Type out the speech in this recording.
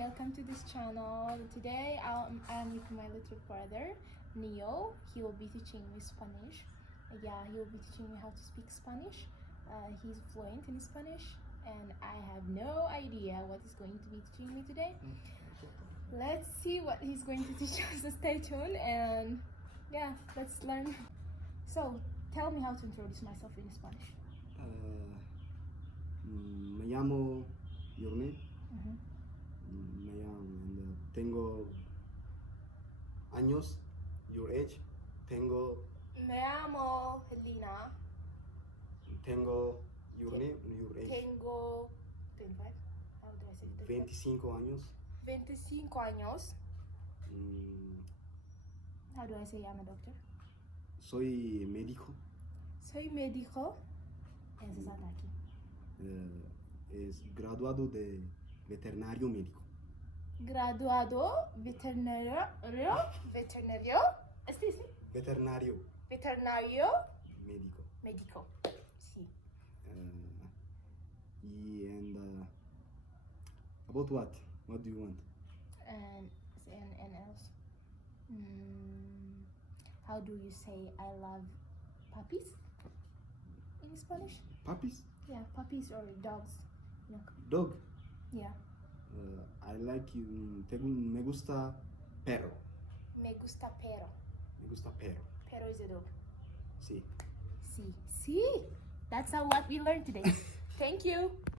welcome to this channel. Today I'm with my little brother Neo. He will be teaching me Spanish. Yeah, he will be teaching me how to speak Spanish. He's fluent in Spanish and I have no idea what he's going to be teaching me today. Let's see what he's going to teach us. So stay tuned and yeah, let's learn. So tell me how to introduce myself in Spanish. Me llamo Yorme. Me llamo, tengo años. Your age. Tengo. Me llamo Helena. Tengo your name, your age. Tengo 25. How do I say it? 25 años. 25 años. How do I say I'm a doctor? Soy médico. Soy médico. ¿Qué se trata aquí? Es graduado de veterinario médico. Graduado veterinario. Veterinario. ¿Es así? Veterinario Veterinario médico. médico. Sí. And about what? What do you want? And else. How do you say I love puppies in Spanish? Puppies? Yeah, puppies or dogs. No. Dog? Yeah. I like you. Me gusta perro. Me gusta perro. Me gusta perro. Perro is a dog. Sí. Sí. See? That's what we learned today. Thank you.